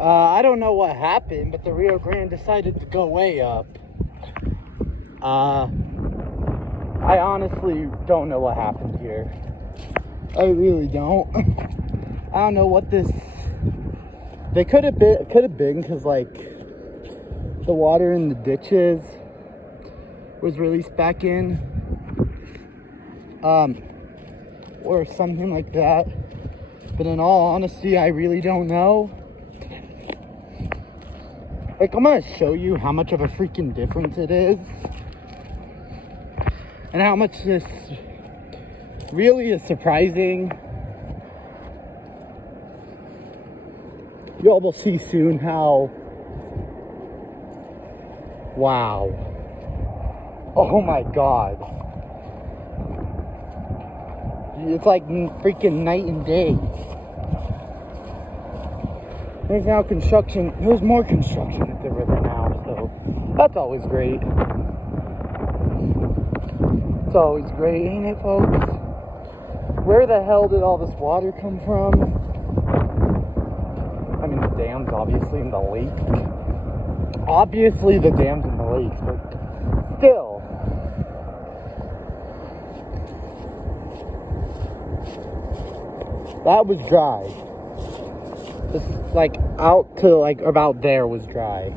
I don't know what happened, but the Rio Grande decided to go way up. I honestly don't know what happened here. I really don't. I don't know what this... They could have been because, like, the water in the ditches was released back in. Or something like that. But in all honesty, I really don't know. Like, I'm gonna show you how much of a freaking difference it is. And how much this really is surprising. Y'all will see soon how... Wow. Oh my god. It's like freaking night and day. There's now construction. There's more construction at the river now, so that's always great. It's always great, ain't it, folks? Where the hell did all this water come from? I mean, the dams, obviously, in the lake. Obviously, the dams in the lakes, but still. That was dry. Just, like, out to, like, about there was dry.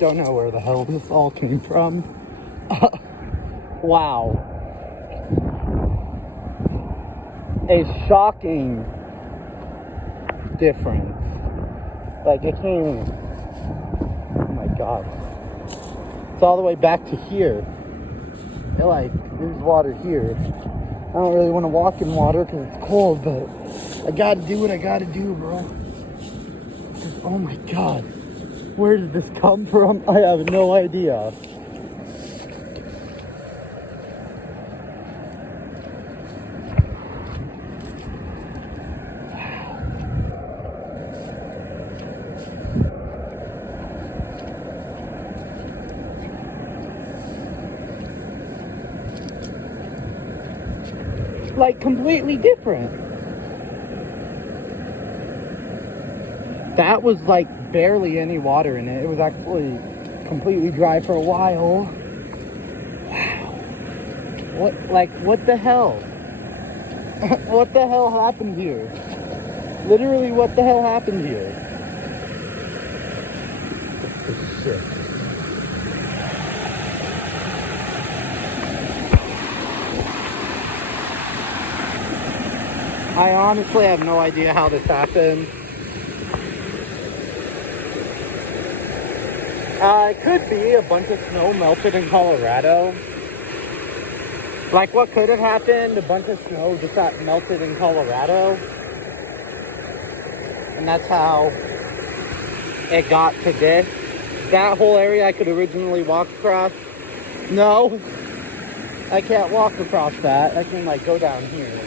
Don't know where the hell this all came from. Wow. A shocking difference. Like, it came... Oh my god. It's all the way back to here. And, like, there's water here. I don't really want to walk in water because it's cold, but I gotta do what I gotta do, bro. Oh my god. Where did this come from? I have no idea. Like, completely different. That was like barely any water in it. It was actually completely dry for a while. Wow. What the hell? What the hell happened here? Literally, what the hell happened here? Shit. I honestly have no idea how this happened. It could be a bunch of snow melted in Colorado. Like, what could have happened? A bunch of snow just got melted in Colorado. And that's how it got to this. That whole area I could originally walk across. No, I can't walk across that. I can, like, go down here.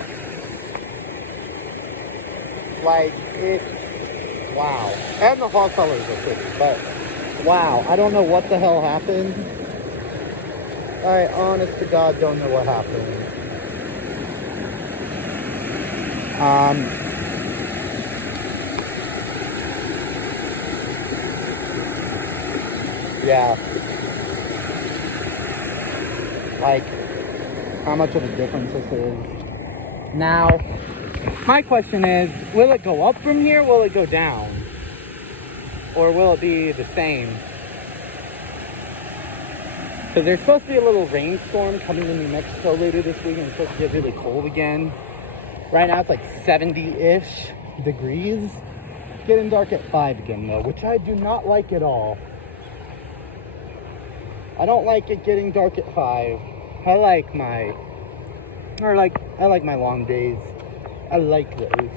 Like, it... Wow. And the fall colors are pretty, but... Wow, I don't know what the hell happened. I, honest to God, don't know what happened. Yeah. Like, how much of a difference this is. Now, my question is, will it go up from here? Will it go down? Or will it be the same? So there's supposed to be a little rainstorm coming to New Mexico later this week, and it's supposed to get really cold again. Right now it's like 70-ish degrees. It's getting dark at 5 again though, which I do not like at all. I don't like it getting dark at 5. I like my long days. I like those.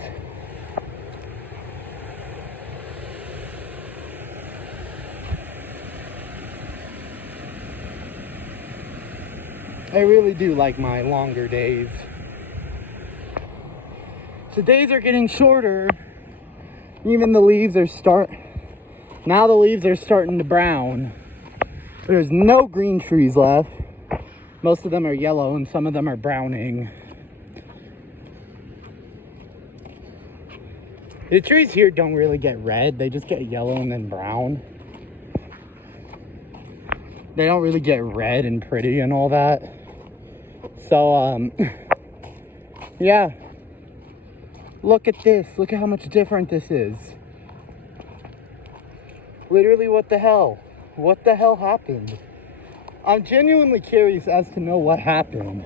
I really do like my longer days. So days are getting shorter. Even the leaves are now the leaves are starting to brown. There's no green trees left. Most of them are yellow and some of them are browning. The trees here don't really get red. They just get yellow and then brown. They don't really get red and pretty and all that. So, yeah. Look at this. Look at how much different this is. Literally, what the hell? What the hell happened? I'm genuinely curious as to know what happened.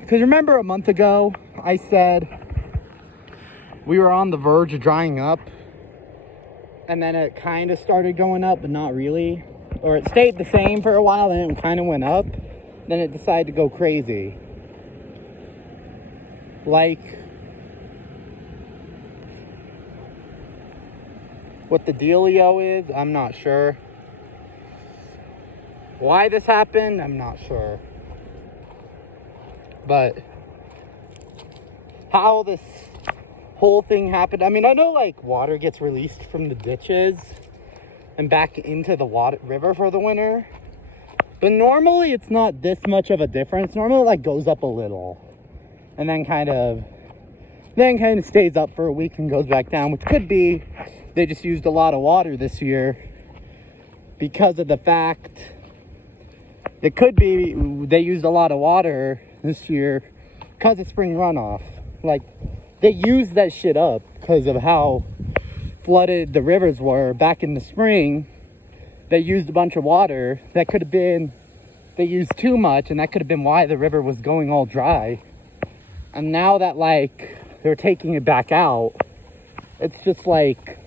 Because remember a month ago, I said we were on the verge of drying up. And then it kind of started going up, but not really. Or it stayed the same for a while, then it kind of went up. Then it decided to go crazy. Like, what the dealio is, I'm not sure. Why this happened, I'm not sure. But how this whole thing happened, I mean, I know like water gets released from the ditches and back into the river for the winter, but normally it's not this much of a difference. Normally it like goes up a little and then kind of stays up for a week and goes back down, which could be they just used a lot of water this year because of the fact it could be they used a lot of water this year because of spring runoff. Like, they used that shit up because of how flooded the rivers were back in the spring. They used a bunch of water. That could have been, they used too much, and that could have been why the river was going all dry. And now that, like, they're taking it back out, it's just like,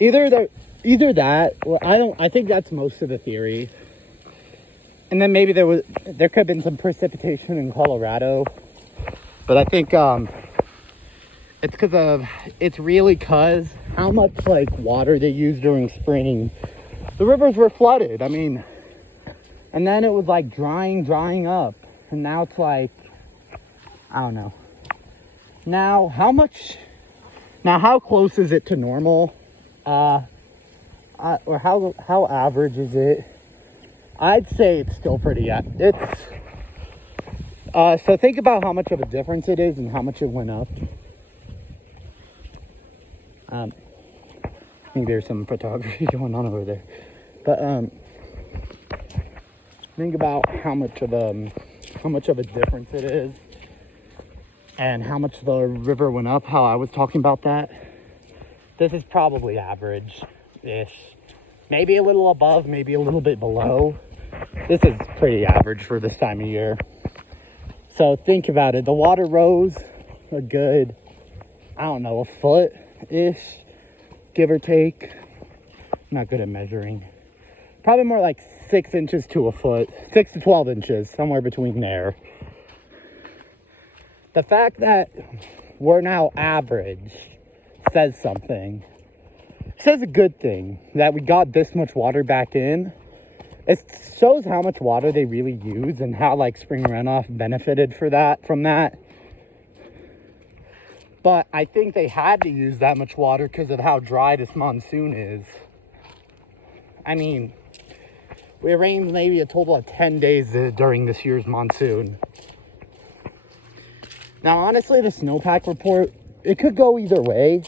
either that, well, I think that's most of the theory. And then maybe there could have been some precipitation in Colorado. But I think it's really because how much like water they used during spring. The rivers were flooded. I mean, and then it was like drying up. And now it's like, I don't know. Now, how close is it to normal? Or how average is it? I'd say it's still pretty, so think about how much of a difference it is and how much it went up. I think there's some photography going on over there. But think about how much of a difference it is and how much the river went up, how I was talking about that. This is probably average-ish. Maybe a little above, maybe a little bit below. This is pretty average for this time of year. So think about it. The water rose a good, I don't know, a foot-ish, give or take. I'm not good at measuring. Probably more like 6 inches to a foot. 6 to 12 inches, somewhere between there. The fact that we're now average says something. It says a good thing that we got this much water back in. It shows how much water they really use and how like spring runoff benefited from that. But I think they had to use that much water because of how dry this monsoon is. I mean, it rained maybe a total of 10 days during this year's monsoon. Now, honestly, the snowpack report, it could go either way.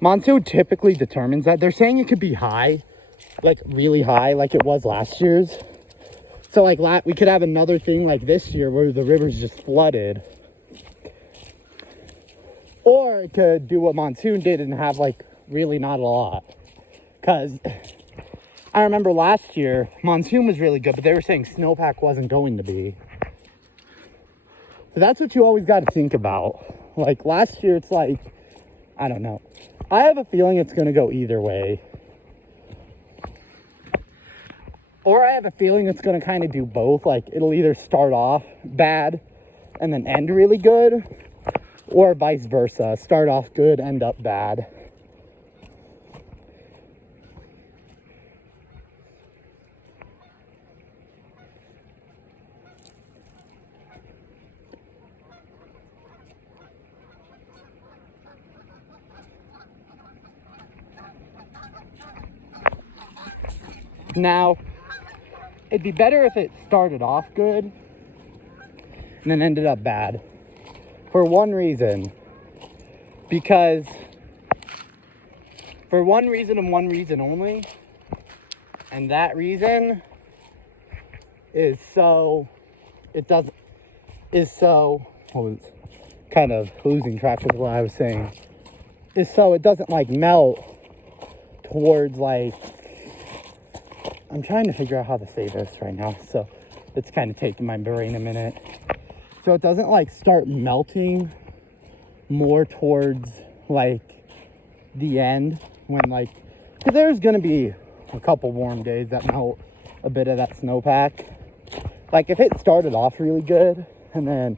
Monsoon typically determines that. They're saying it could be high, like really high, like it was last year's. So like we could have another thing like this year where the river's just flooded. Or it could do what monsoon did and have like really not a lot. Because I remember last year, monsoon was really good, but they were saying snowpack wasn't going to be. So that's what you always got to think about. Like last year, it's like, I don't know. I have a feeling it's going to go either way. Or I have a feeling it's going to kind of do both. Like it'll either start off bad and then end really good. Or vice versa. Start off good, end up bad. Now, it'd be better if it started off good and then ended up bad. For one reason. Because for one reason and one reason only, and that reason is so I was kind of losing track of what I was saying, is so it doesn't like melt towards like, I'm trying to figure out how to say this right now, so it's kind of taking my brain a minute. So it doesn't like start melting more towards like the end when like, because there's gonna be a couple warm days that melt a bit of that snowpack. Like if it started off really good and then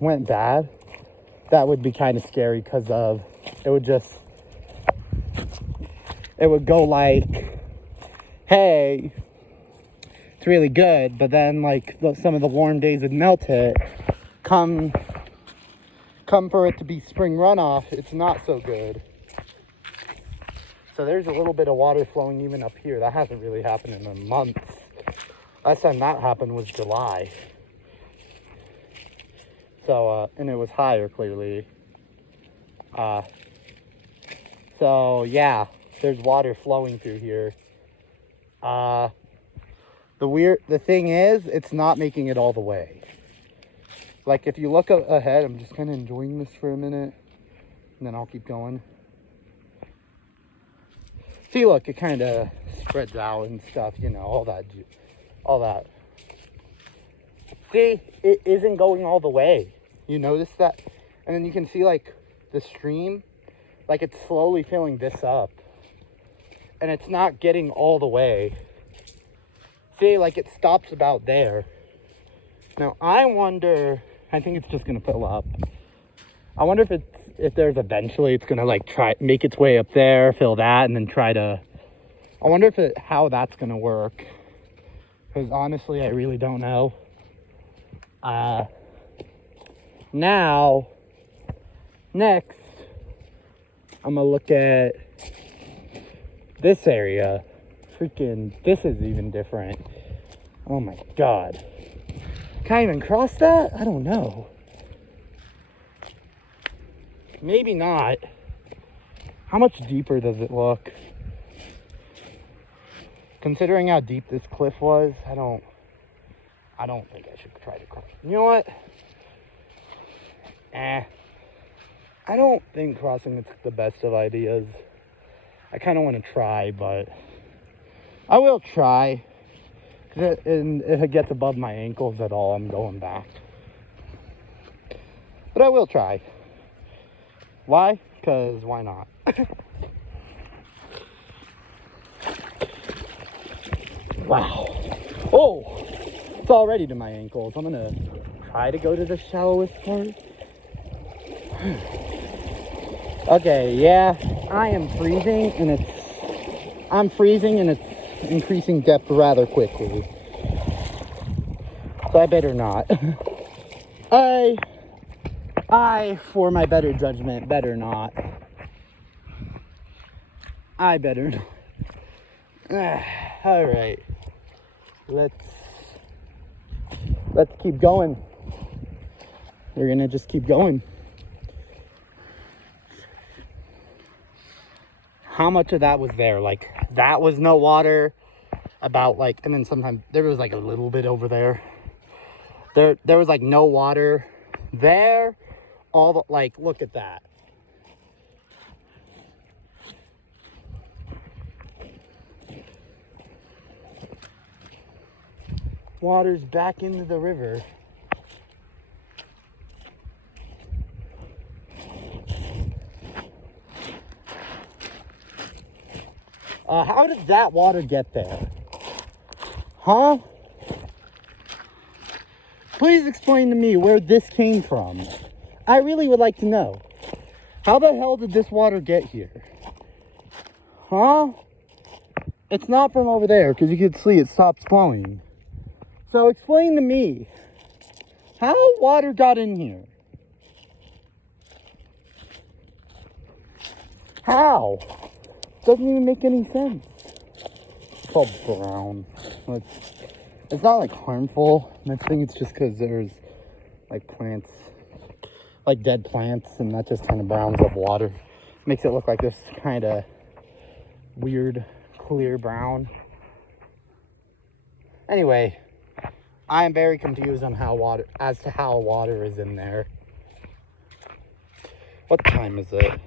went bad, that would be kind of scary, because of it would go like, hey, it's really good, but then like some of the warm days would melt it. Come for it to be spring runoff, it's not so good. So there's a little bit of water flowing even up here. That hasn't really happened in a month. Last time that happened was July. So, and it was higher, clearly. So, yeah, there's water flowing through here. The thing is, it's not making it all the way. Like, if you look ahead, I'm just kind of enjoying this for a minute, and then I'll keep going. See, look, it kind of spreads out and stuff, you know, all that. See, it isn't going all the way. You notice that? And then you can see, like, the stream, like, it's slowly filling this up. And it's not getting all the way. See, like, it stops about there. Now, I wonder, I think it's just going to fill up. I wonder if there's eventually it's going to, like, make its way up there, fill that, and then I wonder how that's going to work. Because, honestly, I really don't know. Now, next, I'm going to look at this area. Freaking, this is even different. Oh my God. Can I even cross that? I don't know. Maybe not. How much deeper does it look? Considering how deep this cliff was, I don't think I should try to cross. You know what? I don't think crossing is the best of ideas. I kind of want to try, but I will try. And if it gets above my ankles at all, I'm going back. But I will try. Why? Because why not? Wow. Oh, it's already to my ankles. I'm going to try to go to the shallowest part. Okay, yeah, I'm freezing and it's increasing depth rather quickly. So I better not. I, for my better judgment, better not. I better not. All right. Let's keep going. We're gonna just keep going. How much of that was there? Like, that was no water. About like, and then sometimes there was like a little bit over there. There was like no water there. Like, look at that. Water's back into the river. How did that water get there? Huh? Please explain to me where this came from. I really would like to know. How the hell did this water get here? Huh? It's not from over there, because you can see it stopped flowing. So explain to me how water got in here. How? Doesn't even make any sense. It's all brown. It's not like harmful. I think it's just because there's like plants like dead plants, and that just kind of browns up water. Makes it look like this kind of weird clear brown. Anyway, I am very confused on how water is in there. What time is it?